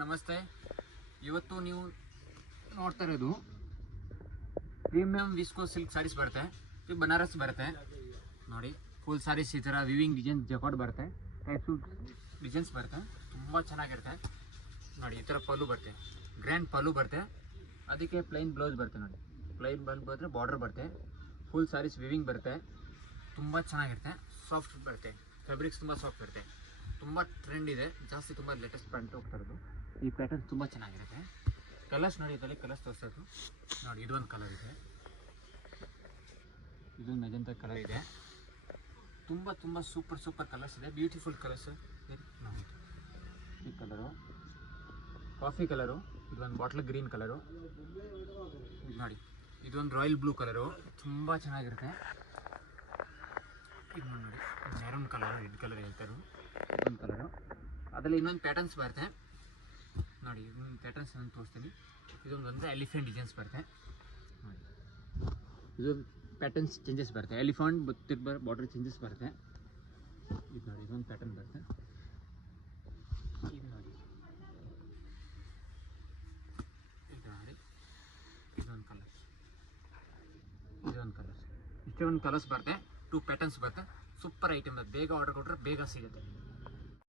ನಮಸ್ತೆ. ಇವತ್ತು ನೀವು ನೋಡ್ತಾ ಇರೋದು ಪ್ರೀಮಿಯಂ ವಿಸ್ಕೋ ಸಿಲ್ಕ್ ಸಾರೀಸ್ ಬರುತ್ತೆ. ಇದು ಬನಾರಸ್ ಬರುತ್ತೆ ನೋಡಿ. ಫುಲ್ ಸಾರೀಸ್ ಈ ಥರ ವಿವಿಂಗ್ ಡಿಸೈನ್ ಜಕಾರ್ಡ್ ಬರುತ್ತೆ, ಟೈಪ್ ಸೂಟ್ ಡಿಸೈನ್ಸ್ ಬರುತ್ತೆ, ತುಂಬ ಚೆನ್ನಾಗಿರುತ್ತೆ ನೋಡಿ. ಈ ಥರ ಪಲ್ಲು ಬರುತ್ತೆ, ಗ್ರ್ಯಾಂಡ್ ಪಲ್ಲು ಬರುತ್ತೆ, ಅದಕ್ಕೆ ಪ್ಲೈನ್ ಬ್ಲೌಸ್ ಬರುತ್ತೆ ನೋಡಿ. ಪ್ಲೈನ್ ಬ್ಲೌಸ್ ಬರುತ್ತೆ, ಬಾರ್ಡರ್ ಬರುತ್ತೆ, ಫುಲ್ ಸಾರೀಸ್ ವಿವಿಂಗ್ ಬರುತ್ತೆ, ತುಂಬ ಚೆನ್ನಾಗಿರುತ್ತೆ. ಸಾಫ್ಟ್ ಬರುತ್ತೆ, ಫ್ಯಾಬ್ರಿಕ್ಸ್ ತುಂಬ ಸಾಫ್ಟ್ ಬರುತ್ತೆ, ತುಂಬ ಟ್ರೆಂಡ್ ಇದೆ, ಜಾಸ್ತಿ ತುಂಬ ಲೇಟೆಸ್ಟ್ ಪ್ಯಾಂಟ್ ಹೋಗ್ತಾ ಇರೋದು. ಈ ಪ್ಯಾಟರ್ನ್ ತುಂಬ ಚೆನ್ನಾಗಿರುತ್ತೆ. ಕಲರ್ಸ್ ನೋಡಿ, ಇದರಲ್ಲಿ ಕಲರ್ಸ್ ತೋರಿಸೋದು ನೋಡಿ. ಇದೊಂದು ಕಲರ್ ಇದೆ, ಇದೊಂದು ಮೆಜೆಂಟಾ ಕಲರ್ ಇದೆ, ತುಂಬ ತುಂಬ ಸೂಪರ್ ಕಲರ್ಸ್ ಇದೆ, ಬ್ಯೂಟಿಫುಲ್ ಕಲರ್ಸ್ ನೋಡಿ. ಈ ಕಲರು ಕಾಫಿ ಕಲರು, ಇದೊಂದು ಬಾಟ್ಲ್ ಗ್ರೀನ್ ಕಲರು, ಇದು ನೋಡಿ. ಇದೊಂದು ರಾಯಲ್ ಬ್ಲೂ ಕಲರು, ತುಂಬ ಚೆನ್ನಾಗಿರುತ್ತೆ. ಇದು ನೋಡಿ, ಮೆರೂನ್ ಕಲರು, ರೆಡ್ ಕಲರ್ ಹೇಳ್ತಾರೆ, ಇದೊಂದು ಕಲರು. ಅದರಲ್ಲಿ ಇನ್ನೊಂದು ಪ್ಯಾಟರ್ನ್ಸ್ ಬರುತ್ತೆ ನೋಡಿ. ಇನ್ನೊಂದು ಪ್ಯಾಟರ್ನ್ಸ್ ನಾನು ತೋರಿಸ್ತೀನಿ. ಇದೊಂದು ಅಂದರೆ ಎಲಿಫೆಂಟ್ ಡಿಸೈನ್ಸ್ ಬರುತ್ತೆ ನೋಡಿ. ಇದೊಂದು ಪ್ಯಾಟರ್ನ್ಸ್ ಚೇಂಜಸ್ ಬರುತ್ತೆ, ಎಲಿಫೆಂಟ್ ಬತ್ತಿರ ಬಾರ್ಡರ್ ಚೇಂಜಸ್ ಬರುತ್ತೆ. ಇದು ನೋಡಿ, ಇದೊಂದು ಪ್ಯಾಟರ್ನ್ ಬರುತ್ತೆ. ಇದು ನೋಡಿ, ಇದು ನೋಡಿ, ಇದೊಂದು ಕಲರ್, ಇದೊಂದು ಕಲರ್ಸ್, ಇಷ್ಟೇ ಒಂದು ಕಲರ್ಸ್ ಬರುತ್ತೆ. 2 ಪ್ಯಾಟರ್ನ್ಸ್ ಬರುತ್ತೆ. ಸೂಪರ್ ಐಟಮ್, ಬೇಗ ಆರ್ಡರ್ ಕೊಟ್ಟರೆ ಬೇಗ ಸಿಗುತ್ತೆ.